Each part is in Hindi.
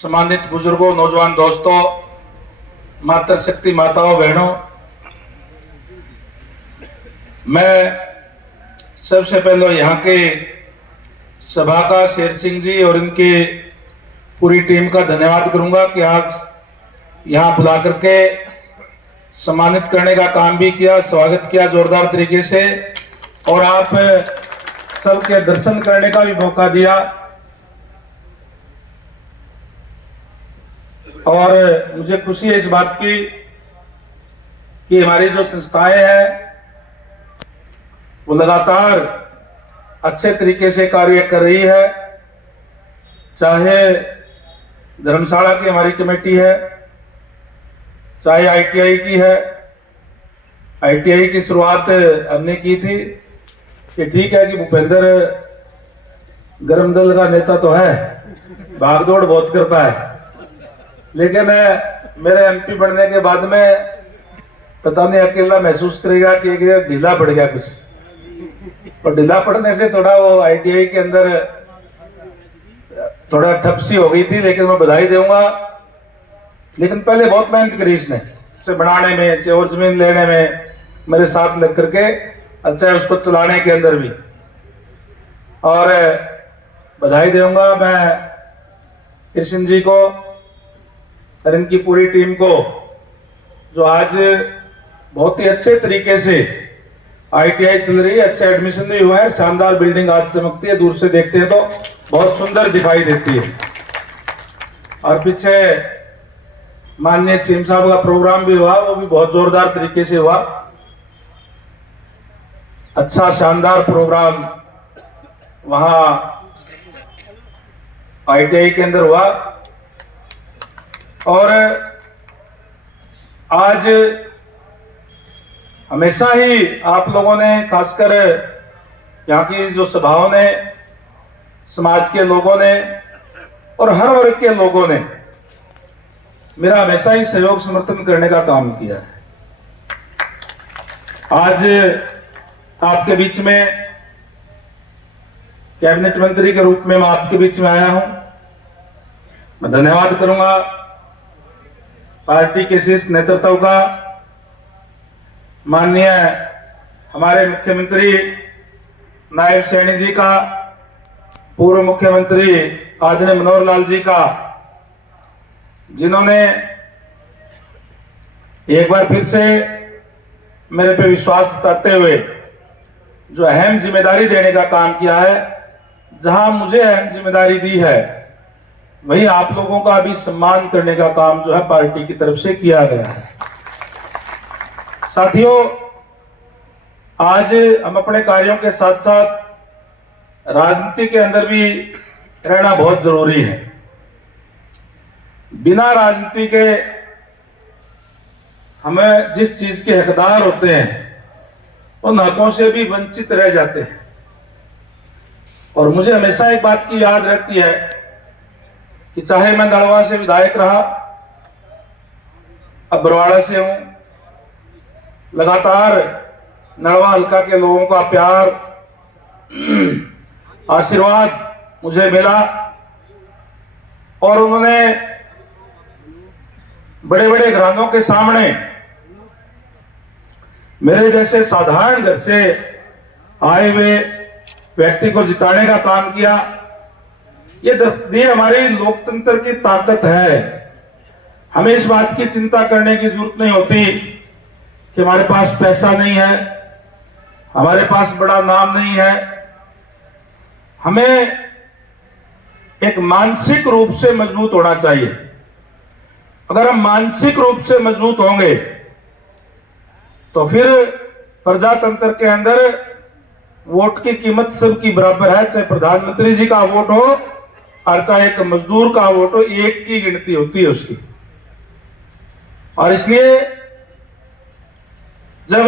सम्मानित बुजुर्गों, नौजवान दोस्तों, मातृशक्ति माताओं, बहनों, मैं सबसे पहले यहाँ के सभा का शेर सिंह जी और इनकी पूरी टीम का धन्यवाद करूंगा कि आज यहाँ बुला करके सम्मानित करने का काम भी किया, स्वागत किया जोरदार तरीके से और आप सबके दर्शन करने का भी मौका दिया। और मुझे खुशी है इस बात की कि हमारी जो संस्थाएं हैं वो लगातार अच्छे तरीके से कार्य कर रही है। चाहे धर्मशाला की हमारी कमेटी है, चाहे आईटीआई की है। आईटीआई की शुरुआत हमने की थी कि ठीक है कि भूपेंद्र गर्म दल का नेता तो है, भागदौड़ बहुत करता है, लेकिन मेरे एमपी बनने के बाद में पता नहीं अकेला महसूस करेगा कि एक ढीला पड़ गया कुछ, और ढीला पड़ने से थोड़ा वो आईटीआई के अंदर थोड़ा ठपसी हो गई थी। लेकिन मैं बधाई दूंगा, लेकिन पहले बहुत मेहनत करी इसने, उसे बनाने में, चाहे और जमीन लेने में मेरे साथ लग करके, अच्छा उसको चलाने के अंदर भी। और बधाई दूंगा मैं कृष्ण जी को और इनकी पूरी टीम को, जो आज बहुत ही अच्छे तरीके से आईटीआई चल रही है, अच्छे एडमिशन भी हुआ है, शानदार बिल्डिंग आज चमकती है, दूर से देखते हैं तो बहुत सुंदर दिखाई देती है। और पीछे माननीय सीएम साहब का प्रोग्राम भी हुआ, वो भी बहुत जोरदार तरीके से हुआ, अच्छा शानदार प्रोग्राम वहां आईटीआई के अंदर हुआ। और आज हमेशा ही आप लोगों ने, खासकर यहाँ की जो सभाओं ने, समाज के लोगों ने और हर वर्ग के लोगों ने मेरा हमेशा ही सहयोग समर्थन करने का काम किया है। आज आपके बीच में कैबिनेट मंत्री के रूप में मैं आपके बीच में आया हूं। मैं धन्यवाद करूंगा पार्टी के शीर्ष नेतृत्व का, माननीय हमारे मुख्यमंत्री नायब सैनी जी का, पूर्व मुख्यमंत्री आदरणीय मनोहर लाल जी का, जिन्होंने एक बार फिर से मेरे पे विश्वास जताते हुए जो अहम जिम्मेदारी देने का काम किया है। जहां मुझे अहम जिम्मेदारी दी है, वही आप लोगों का भी सम्मान करने का काम जो है पार्टी की तरफ से किया गया है। साथियों, आज हम अपने कार्यों के साथ साथ राजनीति के अंदर भी रहना बहुत जरूरी है। बिना राजनीति के हमें जिस चीज के हकदार होते हैं उन हकों से भी वंचित रह जाते हैं। और मुझे हमेशा एक बात की याद रहती है कि चाहे मैं नलवा से विधायक रहा, अब बरवाड़ा से हूं, लगातार नलवा हल्का के लोगों का प्यार, आशीर्वाद मुझे मिला और उन्होंने बड़े बड़े घरानों के सामने मेरे जैसे साधारण घर से आए हुए व्यक्ति को जिताने का काम किया। ये हमारी लोकतंत्र की ताकत है। हमें इस बात की चिंता करने की जरूरत नहीं होती कि हमारे पास पैसा नहीं है, हमारे पास बड़ा नाम नहीं है। हमें एक मानसिक रूप से मजबूत होना चाहिए। अगर हम मानसिक रूप से मजबूत होंगे तो फिर प्रजातंत्र के अंदर वोट की कीमत सबकी बराबर है, चाहे प्रधानमंत्री जी का वोट हो और चाहे एक मजदूर का वोट हो, एक की गिनती होती है उसकी। और इसलिए जब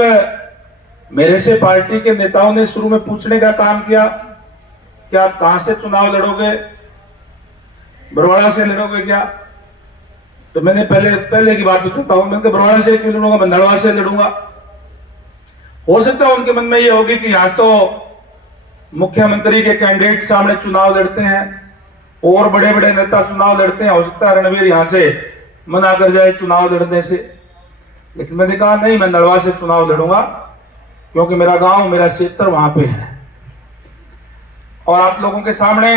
मेरे से पार्टी के नेताओं ने शुरू में पूछने का काम किया कि आप कहां से चुनाव लड़ोगे, बरवाड़ा से लड़ोगे क्या, तो मैंने पहले की बात बताता हूं, मैंने बरवाड़ा से क्यों लड़ूंगा, मैं नलवा से लड़ूंगा। हो सकता है उनके मन में ये होगी कि आज तो मुख्यमंत्री के कैंडिडेट सामने चुनाव लड़ते हैं, और बड़े बड़े नेता चुनाव लड़ते हैं, हो सकता है रणवीर यहां से मना कर जाए चुनाव लड़ने से, लेकिन मैंने कहा नहीं, मैं नलवा से चुनाव लड़ूंगा क्योंकि मेरा गांव, मेरा क्षेत्र वहां पे है। और आप लोगों के सामने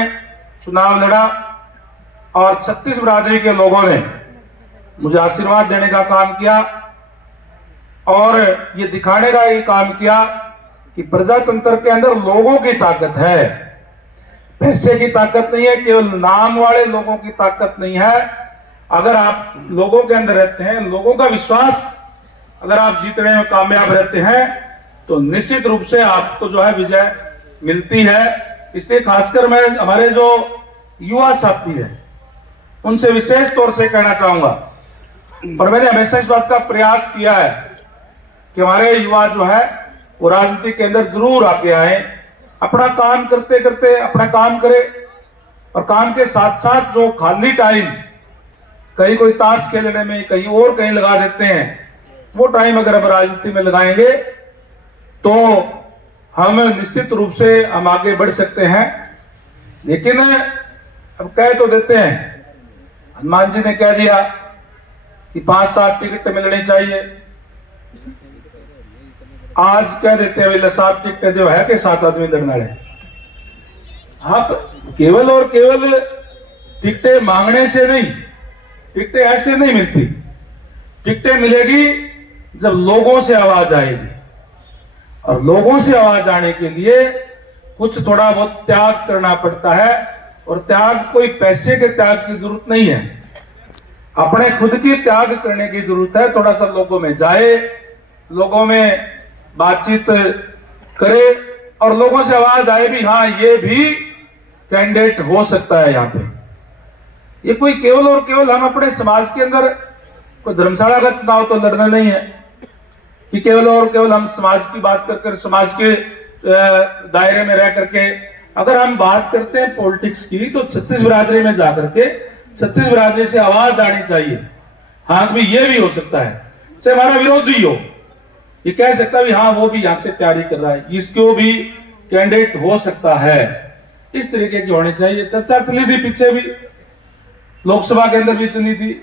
चुनाव लड़ा और 36 बिरादरी के लोगों ने मुझे आशीर्वाद देने का काम किया और ये दिखाने का ये काम किया कि प्रजातंत्र के अंदर लोगों की ताकत है, पैसे की ताकत नहीं है, केवल नाम वाले लोगों की ताकत नहीं है। अगर आप लोगों के अंदर रहते हैं, लोगों का विश्वास अगर आप जीतने में कामयाब रहते हैं तो निश्चित रूप से आपको जो है विजय मिलती है। इसलिए खासकर मैं हमारे जो युवा साथी हैं उनसे विशेष तौर से कहना चाहूंगा, और मैंने हमेशा इस बात का प्रयास किया है कि हमारे युवा जो है वो राजनीति के अंदर जरूर आके आए, अपना काम करते करते अपना काम करे और काम के साथ साथ जो खाली टाइम कहीं कोई ताश खेलने में, कहीं और कहीं लगा देते हैं, वो टाइम अगर हम राजनीति में लगाएंगे तो हम निश्चित रूप से हम आगे बढ़ सकते हैं। लेकिन अब कह तो देते हैं, हनुमान जी ने कह दिया कि 5-7 टिकट मिलनी चाहिए, आज कह देते हैं भाई 7 टिकट जो है कि 7 आदमी लड़ना है। आप केवल और केवल टिकटें मांगने से नहीं, टिकटें ऐसे नहीं मिलती, टिकटें मिलेगी जब लोगों से आवाज आएगी, और लोगों से आवाज आने के लिए कुछ थोड़ा बहुत त्याग करना पड़ता है, और त्याग कोई पैसे के त्याग की जरूरत नहीं है, अपने खुद की त्याग करने की जरूरत है। थोड़ा सा लोगों में जाए, लोगों में बातचीत करे और लोगों से आवाज आए भी हाँ ये भी कैंडिडेट हो सकता है यहाँ पे। ये कोई केवल और केवल हम अपने समाज के अंदर कोई धर्मशाला का चुनाव तो लड़ना नहीं है कि केवल और केवल हम समाज की बात कर समाज के दायरे में रह करके। अगर हम बात करते हैं पॉलिटिक्स की तो 36 बिरादरी में जाकर के 36 बिरादरी से आवाज आनी चाहिए। हाँ भी ये भी हो सकता है से हमारा विरोधी हो, ये कह सकता है हाँ वो भी यहां से तैयारी कर रहा है, इसको भी कैंडिडेट हो सकता है। इस तरीके की होनी चाहिए। चर्चा चली थी पीछे भी, लोकसभा के अंदर भी चली थी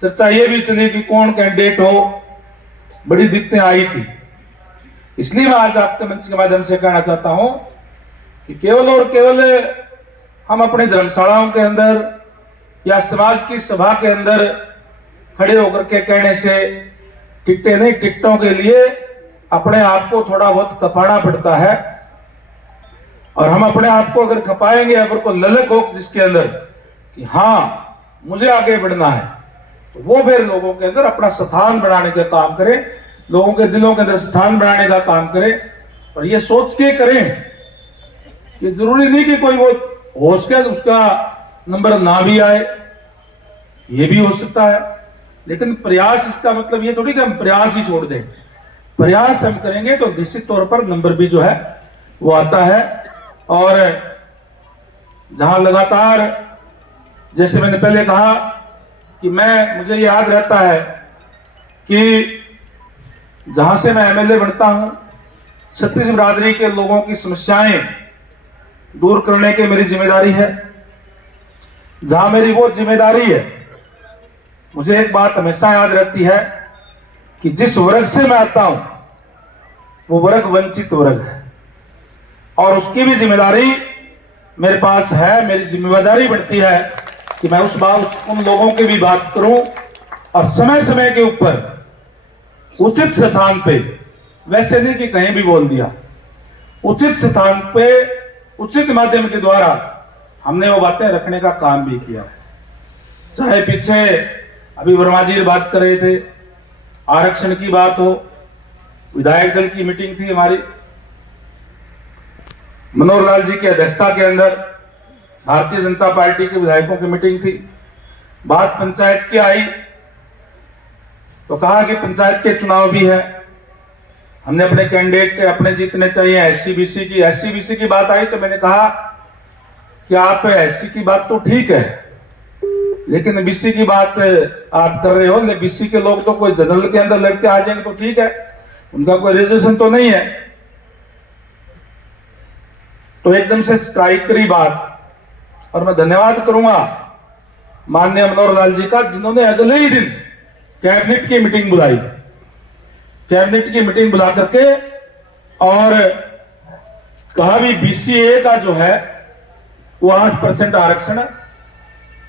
चर्चा, ये भी चली कि कौन कैंडिडेट हो, बड़ी दिक्कतें आई थी। इसलिए मैं आज आपके मंच के माध्यम से कहना चाहता हूं कि केवल और केवल हम अपनी धर्मशालाओं के अंदर या समाज की सभा के अंदर खड़े होकर के कहने से टिकटें नहीं, टिकटों के लिए अपने आप को थोड़ा बहुत खपाना पड़ता है। और हम अपने आप को अगर खपाएंगे, अगर कोई ललक हो जिसके अंदर कि हाँ मुझे आगे बढ़ना है, तो वो फिर लोगों के अंदर अपना स्थान बनाने का काम करे, लोगों के दिलों के अंदर स्थान बनाने का काम करे। और ये सोच के करें कि जरूरी नहीं कि कोई वो हो सके उसका नंबर ना भी आए, ये भी हो सकता है, लेकिन प्रयास इसका मतलब ये थोड़ी कि हम प्रयास ही छोड़ दें। प्रयास हम करेंगे तो निश्चित तौर पर नंबर भी जो है वो आता है। और जहां लगातार, जैसे मैंने पहले कहा कि मुझे याद रहता है कि जहां से मैं एमएलए बनता हूं, 36 बिरादरी के लोगों की समस्याएं दूर करने की मेरी जिम्मेदारी है। जहां मेरी वो जिम्मेदारी है, मुझे एक बात हमेशा याद रहती है कि जिस वर्ग से मैं आता हूं वो वर्ग वंचित वर्ग है, और उसकी भी जिम्मेदारी मेरे पास है। मेरी जिम्मेदारी बनती है कि मैं उन लोगों की भी बात करूं और समय समय के ऊपर उचित स्थान पे, वैसे नहीं कि कहीं भी बोल दिया, उचित स्थान पे उचित माध्यम के द्वारा हमने वो बातें रखने का काम भी किया है। चाहे पीछे अभी वर्मा जी बात कर रहे थे, आरक्षण की बात हो, विधायक दल की मीटिंग थी हमारी, मनोहर लाल जी की अध्यक्षता के अंदर भारतीय जनता पार्टी के विधायकों की मीटिंग थी। बात पंचायत की आई तो कहा कि पंचायत के चुनाव भी है, हमने अपने कैंडिडेट अपने जीतने चाहिए। एससी बीसी की बात आई तो मैंने कहा कि आप एससी की बात तो ठीक है, लेकिन बीसी की बात आप कर रहे हो, बीसी के लोग तो कोई जनरल के अंदर लड़के आ जाएंगे तो ठीक है, उनका कोई रिजर्वेशन तो नहीं है। तो एकदम से स्ट्राइकरी बात और मैं धन्यवाद करूंगा माननीय मनोहर लाल जी का, जिन्होंने अगले ही दिन कैबिनेट की मीटिंग बुलाई, कैबिनेट की मीटिंग बुला करके और कहा भी बीसीए का जो है वो 8% आरक्षण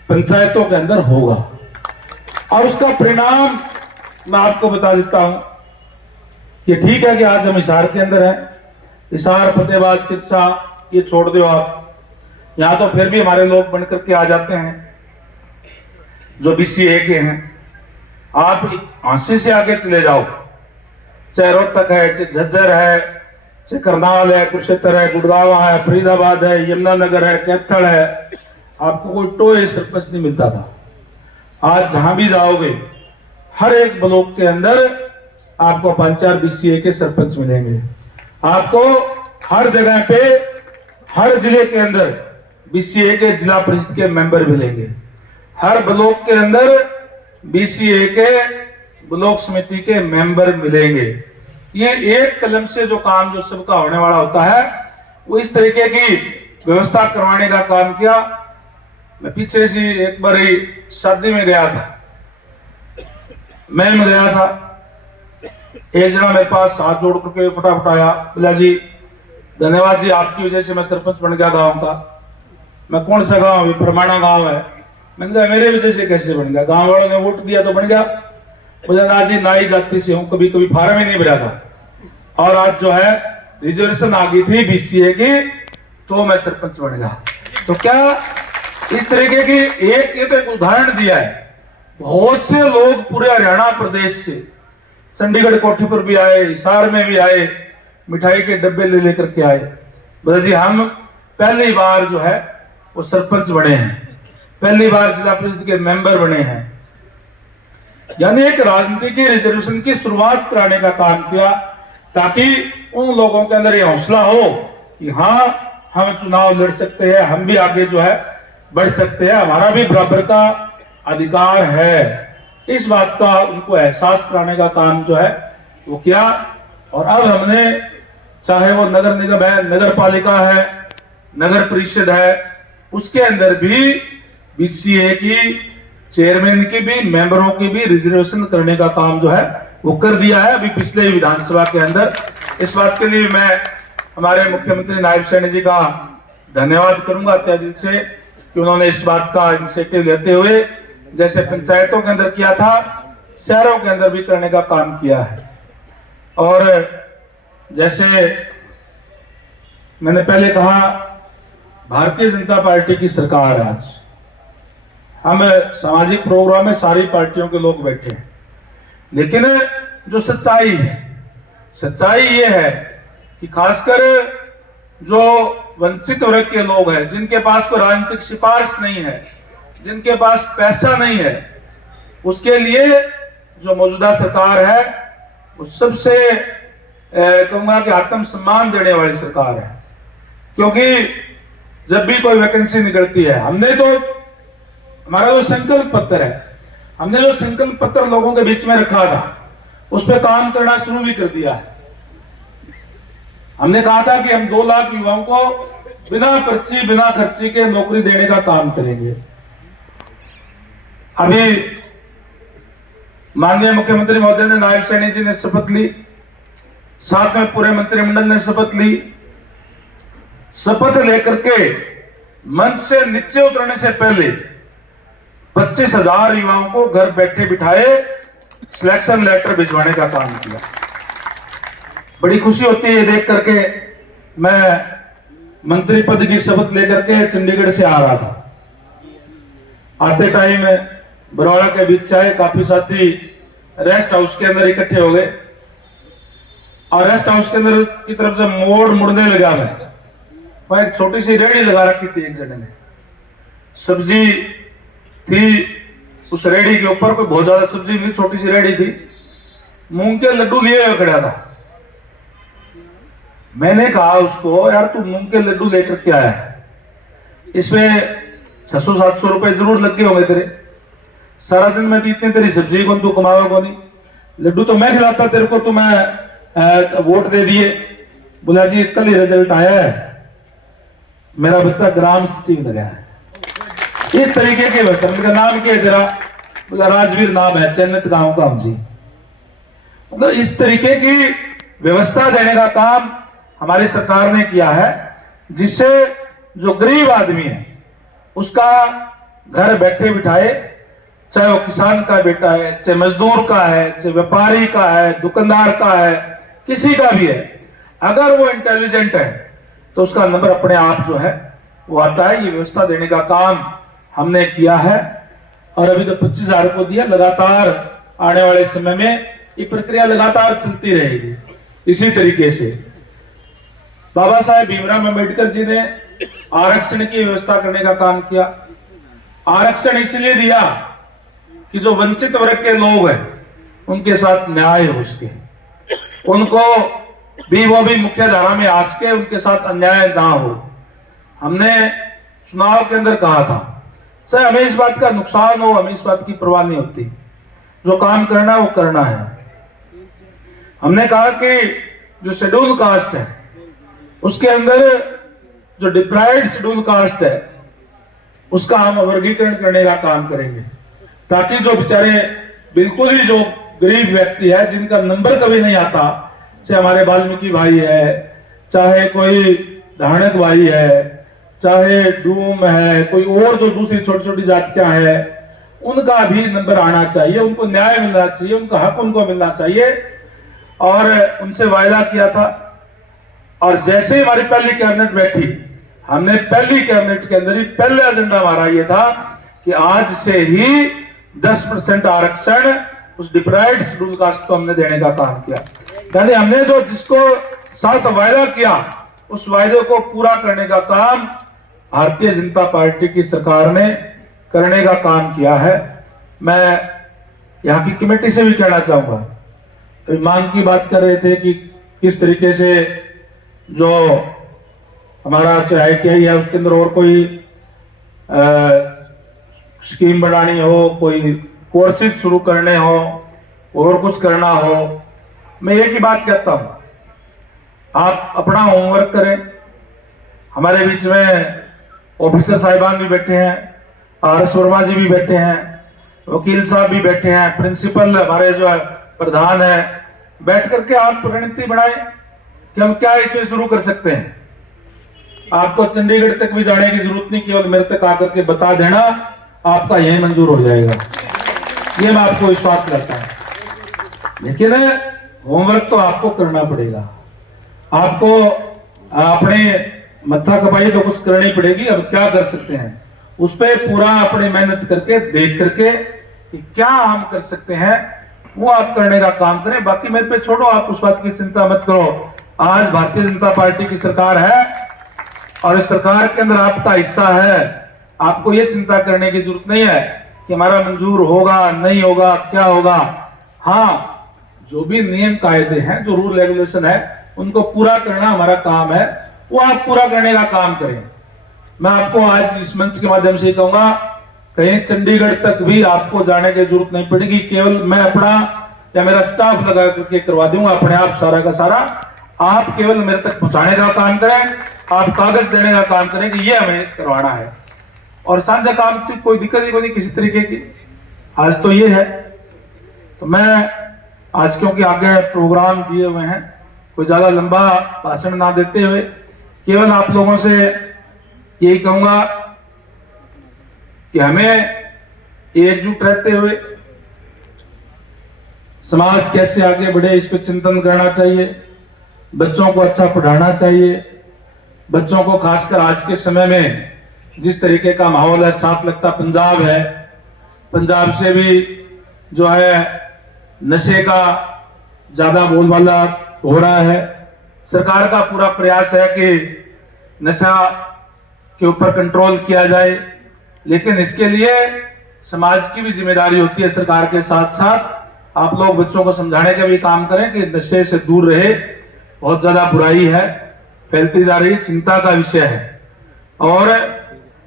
पंचायतों के अंदर होगा। और उसका परिणाम मैं आपको बता देता हूं कि ठीक है कि आज हम हिसार के अंदर हैं, हिसार, फतेहाबाद, सिरसा ये छोड़ दो आप, यहां तो फिर भी हमारे लोग बनकर के आ जाते हैं जो बीसीए के हैं। आप हांसी से आगे चले जाओ, चाहे रोहतक है, चाहे झज्जर है, चाहे करनाल है, कुरुक्षेत्र है, गुड़गांव है, फरीदाबाद है, यमुनानगर है, कैथल है, आपको कोई टोए सरपंच नहीं मिलता था। आज जहां भी जाओगे हर एक ब्लॉक के अंदर आपको 5-4 बीसीए के सरपंच मिलेंगे। आपको हर जगह पे, हर जिले के अंदर बीसीए के जिला परिषद के मेंबर मिलेंगे। हर ब्लॉक के अंदर बीसीए के ब्लॉक समिति के मेंबर मिलेंगे। ये एक कलम से जो काम जो सबका होने वाला होता है, वो इस तरीके की व्यवस्था करवाने का काम किया। मैं पीछे से एक बार शादी में गया था, मैं गया था, एक जना मेरे पास हाथ जोड़ करके फटाफट आया, बोला जी धन्यवाद जी, आपकी वजह से मैं सरपंच बन गया गांव का। मैं कौन सा गांव है? परमाणा गांव है। मैंने कहा मेरे वजह से कैसे बन गया? गांव वालों ने वोट दिया तो बन गया। बोला ना जी, नाई जाति से हूं, कभी कभी फार्म ही नहीं भरा था और आज जो है रिजर्वेशन आ गई थी बीसीए की, तो मैं सरपंच बन गया। तो क्या इस तरीके की ये तो एक उदाहरण दिया है। बहुत से लोग पूरे हरियाणा प्रदेश से चंडीगढ़ कोठी पर भी आए, हिसार में भी आए, मिठाई के डब्बे ले लेकर के आए। बोला जी हम पहली बार जो है वो सरपंच बने हैं, पहली बार जिला परिषद के मेंबर बने हैं। यानी एक राजनीति की रिजर्वेशन की शुरुआत कराने का काम किया, ताकि उन लोगों के अंदर ये हौसला हो कि हाँ हम चुनाव लड़ सकते हैं, हम भी आगे जो है बढ़ सकते हैं, हमारा भी बराबर का अधिकार है। इस बात का उनको एहसास कराने का काम जो है वो किया। और अब हमने, चाहे वो नगर निगम है, नगर पालिका है, नगर परिषद है, उसके अंदर भी बीसीए की चेयरमैन की भी, मेंबरों की भी रिजर्वेशन करने का काम जो है वो कर दिया है अभी पिछले ही विधानसभा के अंदर। इस बात के लिए मैं हमारे मुख्यमंत्री नायब सैनी जी का धन्यवाद करूंगा तहे दिल से कि उन्होंने इस बात का इनिशिएटिव लेते हुए जैसे पंचायतों के अंदर किया था, शहरों के अंदर भी करने का काम किया है। और जैसे मैंने पहले कहा, भारतीय जनता पार्टी की सरकार है। आज हम सामाजिक प्रोग्राम में सारी पार्टियों के लोग बैठे हैं, लेकिन जो सच्चाई है, सच्चाई ये है कि खासकर जो वंचित वर्ग के लोग हैं, जिनके पास कोई राजनीतिक सिफारिश नहीं है, जिनके पास पैसा नहीं है, उसके लिए जो मौजूदा सरकार है वो सबसे कहूंगा कि आत्मसम्मान देने वाली सरकार है। क्योंकि जब भी कोई वैकेंसी निकलती है, हमने तो हमारा जो संकल्प पत्र है, हमने जो संकल्प पत्र लोगों के बीच में रखा था, उस पर काम करना शुरू भी कर दिया है। हमने कहा था कि हम 2 लाख युवाओं को बिना पर्ची, बिना खर्ची के नौकरी देने का काम करेंगे। अभी माननीय मुख्यमंत्री महोदय ने, नायब सैनी जी ने शपथ ली, साथ में पूरे मंत्रिमंडल ने शपथ ली। शपथ लेकर के मंच से नीचे उतरने से पहले 25,000 युवाओं को घर बैठे बिठाए सिलेक्शन लेटर भिजवाने का काम किया। बड़ी खुशी होती है देख करके। मैं मंत्री पद की शपथ लेकर के चंडीगढ़ से आ रहा था, आते टाइम बरौड़ा के बीच से आए, काफी साथी रेस्ट हाउस के अंदर इकट्ठे हो गए और रेस्ट हाउस के अंदर की तरफ से मोड़ मुड़ने लगा। मैं एक छोटी सी रेहड़ी लगा रखी थी, एक जने ने सब्जी थी, उस रेहड़ी के ऊपर कोई बहुत ज्यादा सब्जी नहीं, छोटी सी रेहड़ी थी, मूंग के लड्डू लिए हुए खड़ा था। मैंने कहा उसको, यार तू मूंग के लड्डू लेकर के आया है, इसमें 600-700 रुपए जरूर लग गए होंगे तेरे, सारा दिन में इतने तेरी सब्जी को तू कमावा को नहीं, लड्डू तो मैं खिलाता तेरे को, तो मैं वोट दे दिए। बोला जी कल ही रिजल्ट आया है, मेरा बच्चा ग्राम सचिव लगा है। इस तरीके की व्यवस्था। उनका नाम क्या है तेरा? बोला राजवीर नाम है, चन्नत गांव का हूं जी। मतलब इस तरीके की व्यवस्था देने का काम हमारी सरकार ने किया है, जिससे जो गरीब आदमी है उसका घर बैठे बिठाए, चाहे वो किसान का बेटा है, चाहे मजदूर का है, चाहे व्यापारी का है, दुकानदार का है, किसी का भी है, अगर वो इंटेलिजेंट है तो उसका नंबर अपने आप जो है वो आता है। ये व्यवस्था देने का काम हमने किया है और अभी तो 25,000 को दिया। लगातार आने वाले समय में ये प्रक्रिया लगातार चलती रहेगी। इसी तरीके से बाबा साहेब भीमराव अम्बेडकर जी ने आरक्षण की व्यवस्था करने का काम किया। आरक्षण इसलिए दिया कि जो वंचित वर्ग के लोग हैं उनके साथ न्याय हो सके, उनको भी वो भी मुख्य धारा में आ सके, उनके साथ अन्याय ना हो। हमने चुनाव के अंदर कहा था सर हमें इस बात का नुकसान हो, हमें इस बात की परवाह नहीं होती, जो काम करना है वो करना है। हमने कहा कि जो शेड्यूल कास्ट है उसके अंदर जो डिप्राइव्ड शेड्यूल कास्ट है उसका हम वर्गीकरण करने का काम करेंगे, ताकि जो बेचारे बिल्कुल ही जो गरीब व्यक्ति है जिनका नंबर कभी नहीं आता, चाहे हमारे वाल्मीकि भाई है, चाहे कोई धानक भाई है, चाहे डूम है, कोई और जो दूसरी छोटी छोटी जातियां हैं, उनका भी नंबर आना चाहिए, उनको न्याय मिलना चाहिए, उनका हक उनको मिलना चाहिए। और उनसे वायदा किया था। और जैसे ही हमारी पहली कैबिनेट बैठी, हमने पहली कैबिनेट के अंदर ही पहला एजेंडा हमारा ये था कि आज से ही 10% आरक्षण उस डिप्राइव्ड शेड्यूल कास्ट को हमने देने का काम किया। यानी हमने जो जिसको साथ वायदा किया उस वायदे को पूरा करने का काम भारतीय जनता पार्टी की सरकार ने करने का काम किया है। मैं यहाँ की कमेटी से भी कहना चाहूंगा, तो मांग की बात कर रहे थे कि किस तरीके से जो हमारा चाहे ITI है उसके अंदर और कोई स्कीम बढ़ानी हो, कोई कोर्सेज शुरू करने हो, और कुछ करना हो। मैं एक ही बात कहता हूं, आप अपना होमवर्क करें। हमारे बीच में ऑफिसर साहिबान भी बैठे हैं, RS वर्मा जी भी बैठे हैं, वकील साहब भी बैठे हैं, प्रिंसिपल हमारे जो है प्रधान है, बैठ करके आप रणनीति बनाएं कि हम क्या इसमें शुरू कर सकते हैं। आपको चंडीगढ़ तक भी जाने की जरूरत नहीं, केवल मेरे तक आकर के बता देना, आपका यही मंजूर हो जाएगा, ये मैं आपको विश्वास करता हूं। लेकिन होमवर्क तो आपको करना पड़ेगा, आपको अपने मत्था कपाई तो कुछ करनी पड़ेगी। अब क्या कर सकते हैं उस पर पूरा अपनी मेहनत करके देख करके कि क्या हम कर सकते हैं वो आप करने का काम करें। बाकी मेरे पे छोड़ो, आप उस बात की चिंता मत करो। आज भारतीय जनता पार्टी की सरकार है और इस सरकार के अंदर आपका हिस्सा है। आपको ये चिंता करने की जरूरत नहीं है कि हमारा मंजूर होगा नहीं होगा क्या होगा। हाँ, जो भी नियम कायदे हैं, जो रूल रेगुलेशन है, उनको पूरा करना हमारा काम है, वो आप पूरा करने का काम करें। मैं आपको आज इस मंच के माध्यम से कहूंगा, कहीं चंडीगढ़ तक भी आपको जाने की जरूरत नहीं पड़ेगी, केवल मैं अपना या मेरा स्टाफ लगा करके करवा दूंगा अपने आप सारा का सारा। आप केवल मेरे तक पहुंचाने का काम करें, आप कागज देने का काम करें कि ये हमें करवाना है, और साझा काम की कोई दिक्कत ही नहीं किसी तरीके की। आज तो ये है, तो मैं आज क्योंकि आगे प्रोग्राम दिए हुए हैं, कोई ज्यादा लंबा भाषण ना देते हुए केवल आप लोगों से यही कहूंगा कि हमें एकजुट रहते हुए समाज कैसे आगे बढ़े इस पर चिंतन करना चाहिए। बच्चों को अच्छा पढ़ाना चाहिए। बच्चों को खासकर आज के समय में जिस तरीके का माहौल है, साथ लगता पंजाब है, पंजाब से भी जो है नशे का ज्यादा बोलबाला हो रहा है। सरकार का पूरा प्रयास है कि नशा के ऊपर कंट्रोल किया जाए, लेकिन इसके लिए समाज की भी जिम्मेदारी होती है। सरकार के साथ साथ आप लोग बच्चों को समझाने का भी काम करें कि नशे से दूर रहे, बहुत ज्यादा बुराई है, फैलती जा रही चिंता का विषय है, और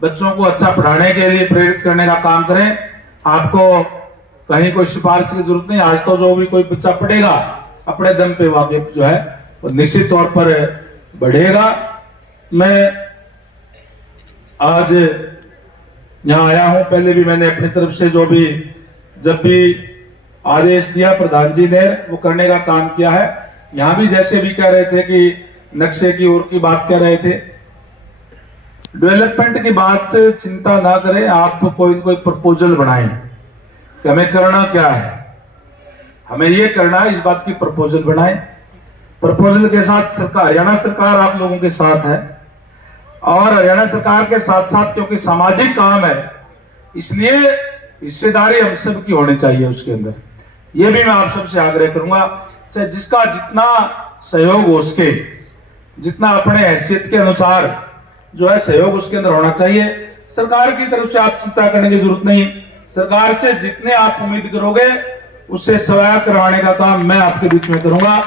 बच्चों को अच्छा पढ़ाने के लिए प्रेरित करने का काम करें। आपको कहीं कोई सिफारिश की जरूरत नहीं। आज तो जो भी कोई बच्चा पढ़ेगा अपने दम पे वाकई जो है वो निश्चित तौर पर बढ़ेगा। मैं आज यहाँ आया हूं। पहले भी मैंने अपनी तरफ से जो भी जब भी आदेश दिया प्रधान जी ने वो करने का काम किया है। यहाँ भी जैसे भी कह रहे थे कि नक्शे की ओर की बात कर रहे थे, डेवलपमेंट की बात चिंता ना करें, आप कोई न कोई प्रपोजल बनाएं कि हमें करना क्या है, हमें ये करना है, इस बात की प्रपोजल बनाएं। प्रपोजल के साथ सरकार, हरियाणा सरकार आप लोगों के साथ है और हरियाणा सरकार के साथ साथ क्योंकि सामाजिक काम है इसलिए हिस्सेदारी हम सब की होनी चाहिए उसके अंदर। ये भी मैं आप सबसे आग्रह करूंगा, चाहे जिसका जितना सहयोग हो उसके, जितना अपने हैसियत के अनुसार जो है सहयोग उसके अंदर होना चाहिए। सरकार की तरफ से आप चिंता करने की जरूरत नहीं, सरकार से जितने आप उम्मीद करोगे उससे सवाया करवाने का काम मैं आपके बीच में करूंगा।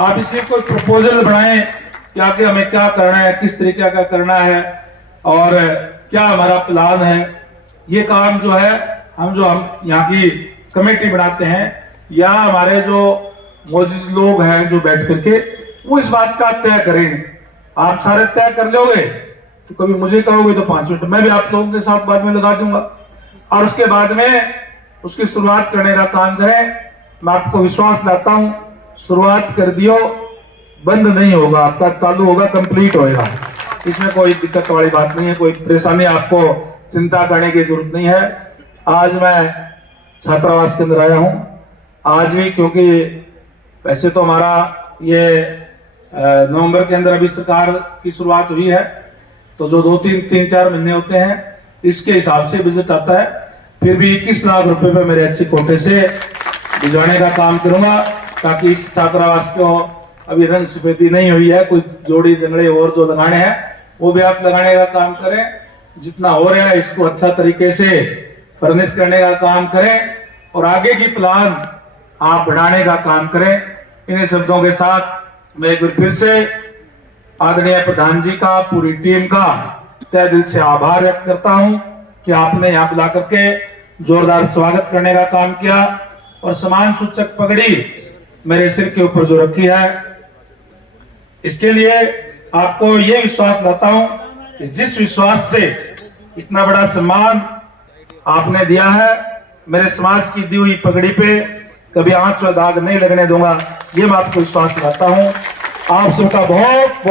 आप इसलिए कोई प्रपोजल बनाएं कि आगे हमें क्या करना है, किस तरीके का करना है और क्या हमारा प्लान है। ये काम जो है हम यहाँ की कमेटी बनाते हैं या हमारे जो मौजूद लोग हैं जो बैठ करके वो इस बात का तय करें। आप सारे तय कर लोगे तो कभी मुझे कहोगे तो 5 मिनट मैं भी आप लोगों के साथ बाद में लगा दूंगा और उसके बाद में उसकी शुरुआत करने का काम करें। मैं आपको विश्वास लाता हूं, शुरुआत कर दियो बंद नहीं होगा, आपका चालू होगा, कंप्लीट होएगा। इसमें कोई दिक्कत वाली बात नहीं है, कोई परेशानी आपको चिंता करने की जरूरत नहीं है। आज मैं छात्रावास के अंदर आया हूं, आज भी क्योंकि वैसे तो हमारा ये नवंबर के अंदर अभी सरकार की शुरुआत हुई है तो जो 2-3-4 महीने होते हैं इसके हिसाब से बजट आता है, फिर भी 21 लाख रुपए पे मेरे अच्छी कोटे से भिजवाने का काम करूंगा ताकि इस छात्रावास को अभी रंग सफेदी नहीं हुई है, कुछ जोड़ी जंगड़े और जो लगाने हैं वो भी आप लगाने का काम करें। जितना हो रहा है इसको अच्छा तरीके से फर्निश करने का काम करें और आगे की प्लान आप बढ़ाने का काम करें। इन शब्दों के साथ मैं एक बार फिर से आदरणीय प्रधान जी का, पूरी टीम का तहे दिल से आभार व्यक्त करता हूं कि आपने यहाँ बुला करके जोरदार स्वागत करने का काम किया और सम्मान सूचक पगड़ी मेरे सिर के ऊपर जो रखी है इसके लिए आपको ये विश्वास लाता हूं कि जिस विश्वास से इतना बड़ा सम्मान आपने दिया है, मेरे समाज की दी हुई पगड़ी पे कभी आंच व दाग नहीं लगने दूंगा, ये मैं आपको विश्वास दिलाता हूं। आप सबका बहुत बहुत